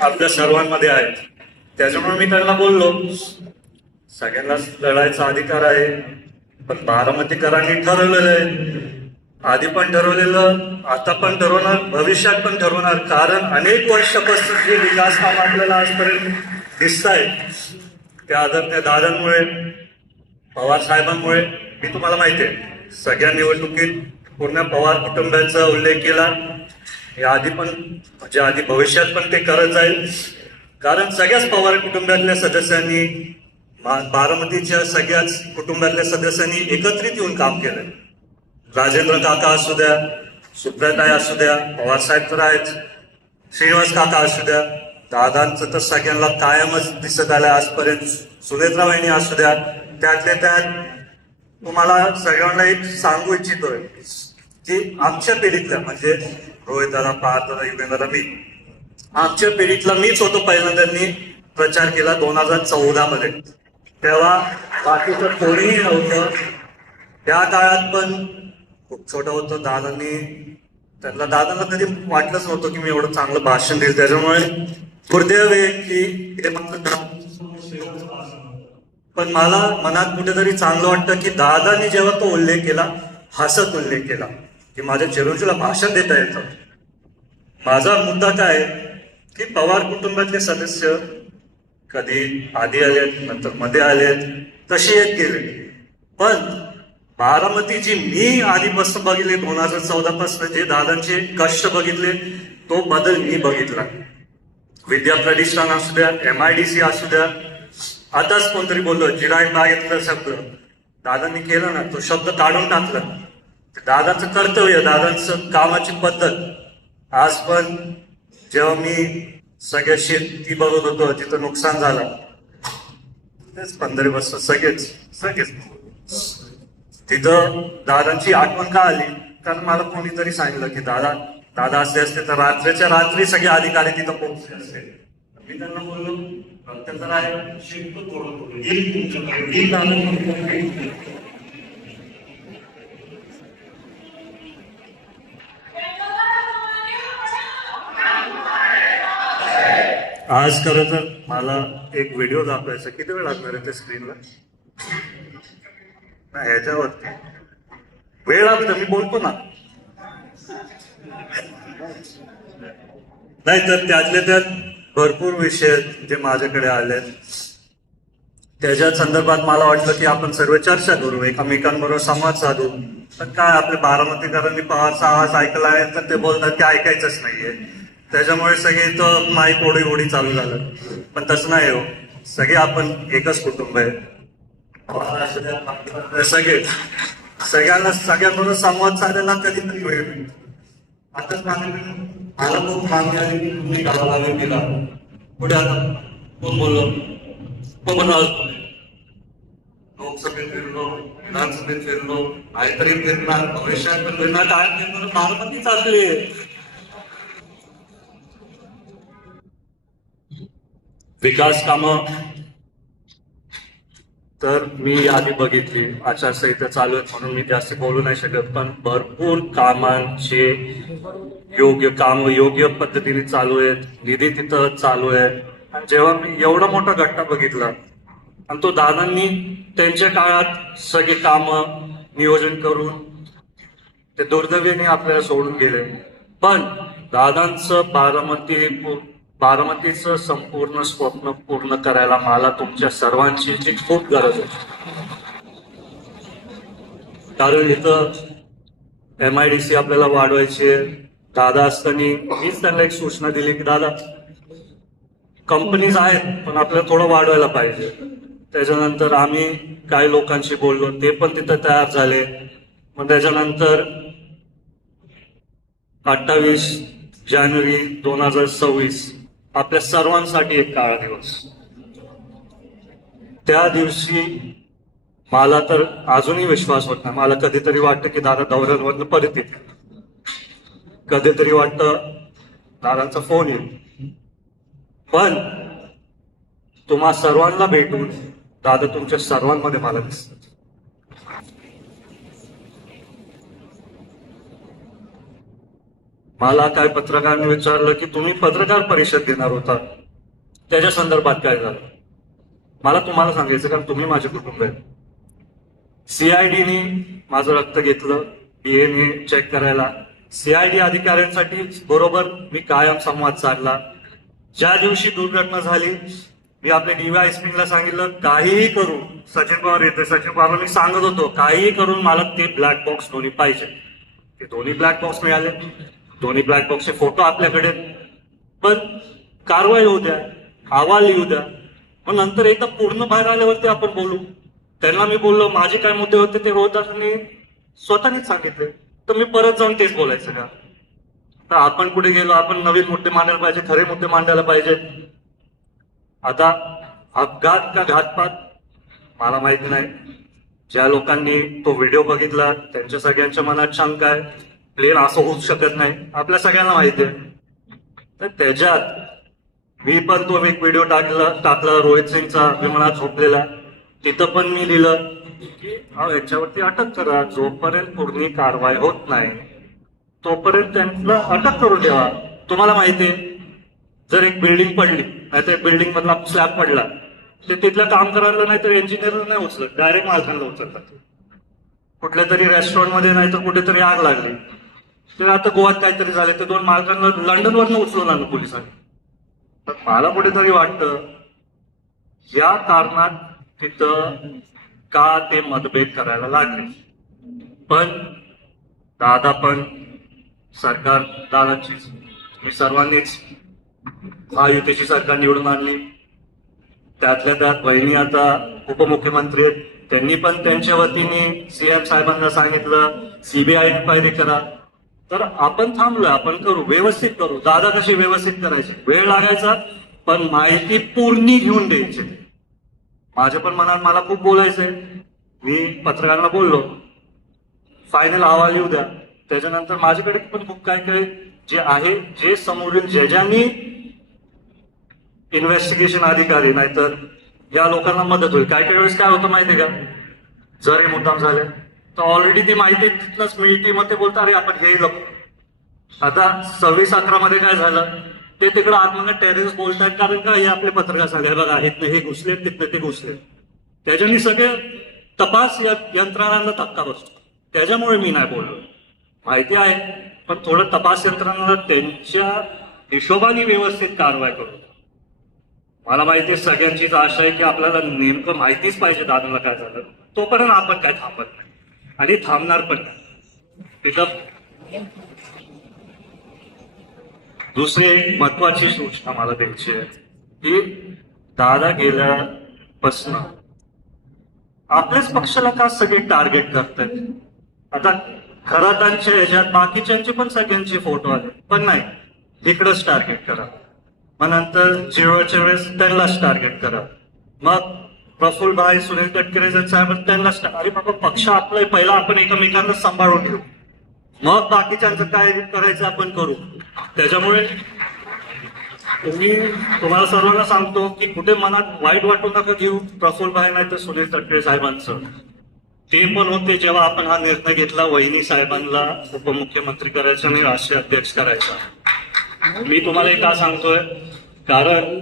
आपल्या सर्वांमध्ये आहेत. त्याच्यामुळे मी त्यांना बोललो, सगळ्यांनाच लढायचा अधिकार आहे, पण बारामतीकरांनी ठरवलेलं आहे. आधी पण ठरवलेलं, आता पण ठरवणार, भविष्यात पण ठरवणार. कारण अनेक वर्षापासून जे विकास काम आपल्याला आजपर्यंत दिसत आहेत त्या आदरणीय दादांमुळे, पवार साहेबांमुळे. मी तुम्हाला माहिती आहे, सगळ्या निवडणुकीत पूर्ण पवार कुटुंबाचा उल्लेख केला. या आधी पण, म्हणजे आधी भविष्यात पण ते करत जाईल. कारण सगळ्याच पवार कुटुंबातल्या सदस्यांनी, बारामतीच्या सगळ्याच कुटुंबातल्या सदस्यांनी एकत्रित येऊन काम केलंय. राजेंद्र काका असू द्या, सुप्रियाताई असू द्या, पवार साहेब तर आहेत, श्रीनिवास काका असू द्या, दादांचं तर सगळ्यांना कायमच दिसत आलं आजपर्यंत. सुनेत्रा वहिनी असू द्या, त्यातल्या त्यात तुम्हाला सगळ्यांना एक सांगू इच्छितोय की आमच्या पिढीतल्या, म्हणजे रोहित दादा, पार्थ दादा, युगेंद्र, मी, आमच्या पिढीतला मीच होतो पहिल्यांदा प्रचार केला 2014 मध्ये. तेव्हा बाकीचं कोणीही नव्हतं. त्या काळात पण खूप छोटं होतं. दादांना कधी वाटलंच नव्हतं की मी एवढं चांगलं भाषण देईल. त्याच्यामुळे दुर्दैव आहे की हे पण मला मनात कुठेतरी चांगलं वाटतं की दादांनी जेव्हा तो उल्लेख केला, हसत उल्लेख केला की माझ्या चिरंजीला भाषण देता येतं. माझा मुद्दा काय की पवार कुटुंबातले सदस्य कधी आधी आलेत, नंतर मध्ये आलेत, तशी एक गेले. पण बारामतीची मी आधीपासून बघितले, 2014 पासून जे दादांचे कष्ट बघितले, तो बदल मी बघितला. विद्या प्रतिष्ठान असू द्या, MIDC असू द्या, आताच कोणतरी बोललो जिरायत बागेतला शब्द दादांनी केला ना, तो शब्द काढून टाकला. दादाचं कर्तव्य, दादांचं कामाची पद्धत. आज पण जेव्हा मी सगळ्या शेती बघत होतो, तिथं नुकसान झालं, तेच 15 वर्ष सगळेच तिथं दादांची आठवण का आली, कारण मला कोणीतरी सांगितलं की दादा असते तर रात्रीच्या रात्री सगळे अधिकारी तिथं पोहोचले असते. मी त्यांना बोललो, आज खरं तर मला एक व्हिडिओ दाखवायचा. किती वेळ लागणार आहे त्या स्क्रीनला? ह्याच्यावरती वेळ लागतो, मी बोलतो ना. नाही तर त्यातल्या त्यात भरपूर विषय जे माझ्याकडे आलेत, त्याच्या संदर्भात मला वाटलं की आपण सर्व चर्चा करू, एकमेकांबरोबर संवाद साधू. पण काय, आपल्या बारामतीकरांनी पवारचा आवाज ऐकला आहे तर ते बोलतात की ऐकायचंच नाहीये. त्याच्यामुळे सगळे इथं माईक ओढी चालू झालं. पण तसं नाही हो, सगळे आपण एकच कुटुंब आहे. सगळ्यांबरोबर संवाद साधायला कधीतरी वेळ मिळतो. आताच मला खूप मागणी आली की तुम्ही गावाला गेला, पुढे आता कोण बोललो, कोण लोकसभेत फिरलो, विधानसभेत फिरलो, काहीतरी फिरणार, भविष्यात पण फिरणार, काय फिरणार, बारामती चालली आहे. विकास कामं तर मी आधी बघितली, आचारसंहिता चालू आहेत म्हणून मी जास्त बोलू नाही शकत. पण भरपूर कामांचे योग्य पद्धतीने चालू आहेत, निधी तिथं चालू आहे. आणि जेव्हा मी एवढा मोठा गट्टा बघितला, आणि तो दादांनी त्यांच्या काळात सगळे कामं नियोजन करून ते दुर्दैवाने आपल्याला सोडून गेले. पण दादांचं बारामतीचं संपूर्ण स्वप्न पूर्ण करायला मला तुमच्या सर्वांची खूप गरज आहे. कारण इथं MIDC आपल्याला वाढवायची आहे. दादा असताना मीच त्यांना एक सूचना दिली की दादा, कंपनीज आहेत पण आपल्याला थोडं वाढवायला पाहिजे. त्याच्यानंतर आम्ही काही लोकांशी बोललो, ते पण तिथं तयार झाले. मग त्याच्यानंतर 28 जानेवारी 2026 आपल्या सर्वांसाठी एक काळा दिवस. त्या दिवशी मला तर अजूनही विश्वास होत नाही. मला कधीतरी वाटतं की दादा दौऱ्यांवरनं परत येतील, कधीतरी वाटतं दादांचा फोन येईल. पण तुम्हा सर्वांना भेटून दादा तुमच्या सर्वांमध्ये मला दिसतात. मला काय पत्रकारांनी विचारलं की तुम्ही पत्रकार परिषद घेणार होता, त्याच्या संदर्भात काय झालं. मला तुम्हाला सांगायचं कारण तुम्ही माझे कुटुंब आहे. सीआयडीने माझं रक्त घेतलं, डीएनए चेक करायला. सीआयडी अधिकाऱ्यांसाठी बरोबर मी कायम संवाद साधला. ज्या दिवशी दुर्घटना झाली मी आपल्या डीवायएसपीला सांगितलं काहीही करू, सचिन पवार येते, सचिन पवारला मी सांगत होतो काहीही करून मला ते ब्लॅक बॉक्स दोन्ही पाहिजे. ते दोन्ही ब्लॅक बॉक्स मिळाले, दोन्ही ब्लॅक बॉक्सचे फोटो आपल्याकडे. पण कारवाई होऊ द्या, अहवाल लिहू द्या, मग नंतर एकदा पूर्ण बाहेर आल्यावरती आपण बोलू. त्यांना मी बोललो माझे काय मुद्दे होते ते रोहिदासांनी स्वतःनेच सांगितले, तर मी परत जाऊन तेच बोलायचं का. तर आपण कुठे गेलो, आपण नवीन मुद्दे मांडायला पाहिजे, खरे मुद्दे मांडायला पाहिजे. आता अपघात का घातपात मला माहिती नाही. ज्या लोकांनी तो व्हिडिओ बघितला त्यांच्या सगळ्यांच्या मनात शंका आहे, प्लेन असं होऊ शकत नाही, आपल्या सगळ्यांना माहिती आहे. तर त्याच्यात मी पण तो एक व्हिडिओ टाकला रोहित सिंगचा विमानात झोपलेला. तिथं पण मी लिहिलं की याच्यावरती अटक करा, जोपर्यंत पूर्ण कारवाई होत नाही तोपर्यंत त्यांना अटक करून ठेवा. तुम्हाला माहितीये जर एक बिल्डिंग पडली नाहीतर बिल्डिंग मधला स्लॅब पडला तर तिथल्या काम करायला नाही तर इंजिनियर नाही उचलत, डायरेक्ट मालकांना उचलतात. कुठल्या तरी रेस्टॉरंट मध्ये नाही तर कुठेतरी आग लागली तर आता गोव्यात काहीतरी झाले तर दोन मालकांना लंडनवरनं उचलून आणलं पोलिसांनी. तर मला कुठेतरी वाटतं या कारणात तिथं का ते मतभेद करायला लागले. पण दादा पण सरकार दादाची मी सर्वांनीच महायुतीची सरकार निवडून आणली. त्यातल्या त्यात बहिणी आता उपमुख्यमंत्री आहेत, त्यांनी पण त्यांच्या वतीने सीएम साहेबांना सांगितलं सीबीआय इन्क्वायरी करा. तर आपण थांबलोय, आपण करू, व्यवस्थित करू. दादा कशी व्यवस्थित करायची, वेळ लागायचा पण माहिती पूर्ण घेऊन द्यायची. माझ्या पण मनात मला खूप बोलायचंय. मी पत्रकारांना बोललो फायनल अहवाल येऊ द्या, त्याच्यानंतर माझ्याकडे पण खूप काय काय जे आहे, जे समोरील ज्यांनी इन्व्हेस्टिगेशन अधिकारी नाहीतर या लोकांना मदत होईल. काय काय वेळेस काय होतं माहितीये का, जर हे मुद्दाम झाले तर ऑलरेडी ती माहिती तिथनच मिळते, मग ते बोलतात अरे आपण हे लपू. आता 26/11 मध्ये काय झालं ते तिकडे आतमध्ये टेररिस्ट बोलतायत, कारण का हे आपले पत्रकार सांगाय बघा इथनं हे घुसले तिथनं ते घुसले. त्याच्यानी सगळे तपास यंत्रणांना धक्का बसतो. त्याच्यामुळे मी नाही बोललो, माहिती आहे पण थोडं तपास यंत्रणांना त्यांच्या हिशोबाने व्यवस्थित कारवाई करू. मला माहिती आहे सगळ्यांचीच आशा आहे की आपल्याला नेमकं माहितीच पाहिजे दादाला काय झालं, तोपर्यंत आपण काय थांबत नाही आणि थांबणार पण नाही. तिथं दुसरी एक महत्वाची सूचना मला द्यायची आहे की दादा गेल्यापासून आपल्याच पक्षाला का सगळे टार्गेट करतात. आता खरातांच्या ह्याच्यात बाकीच्यांचे पण सगळ्यांचे फोटो आले, पण नाही इकडंच टार्गेट करा, मग नंतर जेवळच्या वेळेस त्यांनाच टार्गेट करा, मग प्रफुल्ल भाई सुनील तटकरे साहेब त्यांनाच. अरे बाबा पक्ष आपला पहिला आपण एकमेकांना सांभाळून घेऊ, मग बाकीच्यांचं काय करायचं आपण करू. त्याच्यामुळे तुम्हाला सर्वांना सांगतो की कुठे मनात वाईट वाटू नका घेऊ. प्रफुल्ल भाई नाही तर सुनील तटकरे साहेबांचं ते पण होते जेव्हा आपण हा निर्णय घेतला वहिनी साहेबांना उपमुख्यमंत्री करायचा आणि राष्ट्रीय अध्यक्ष करायचा. मी तुम्हाला हे का सांगतोय, कारण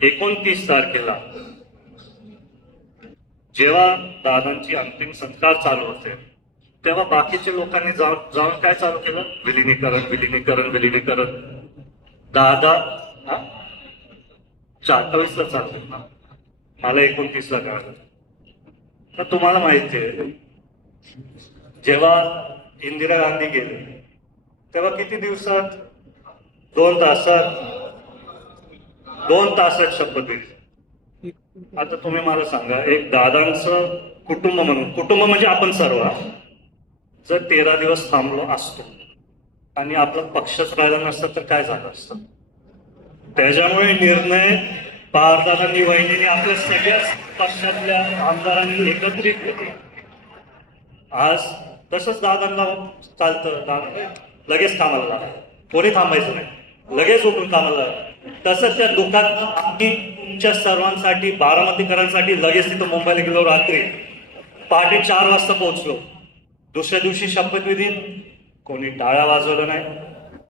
29 तारखेला जेव्हा दादांची अंतिम संस्कार चालू होते तेव्हा बाकीच्या लोकांनी जाऊन काय चालू केलं, विलिनीकरण विलिनीकरण विलिनीकरण. दादा 28ला चालू ना, मला 29ला कळलं. तर तुम्हाला माहिती आहे जेव्हा इंदिरा गांधी गेले तेव्हा किती दिवसात 2 तासात शपथ घेतली. आता तुम्ही मला सांगा एक दादांचं कुटुंब म्हणून, कुटुंब म्हणजे आपण सर्व जर 13 दिवस थांबलो असतो आणि आपला पक्षच राहिला नसता तर काय झालं असतं. त्याच्यामुळे निर्णय पारदादांनी वहिनीने आपल्या सगळ्याच पक्षातल्या आमदारांनी एकत्रित घेतले. आज तसंच दादांना चालतं, दादा लगेच कामाला लागा, कोणी थांबायचं नाही, लगेच उठून कामाला. तसंच त्या दुकानात आम्ही तुमच्या सर्वांसाठी बारामतीकरांसाठी लगेच तिथं मुंबईला गेलो. रात्री पहाटे 4 वाजता पोहोचलो. दुसऱ्या दिवशी शपथविधी कोणी टाळ्या वाजवलं नाही,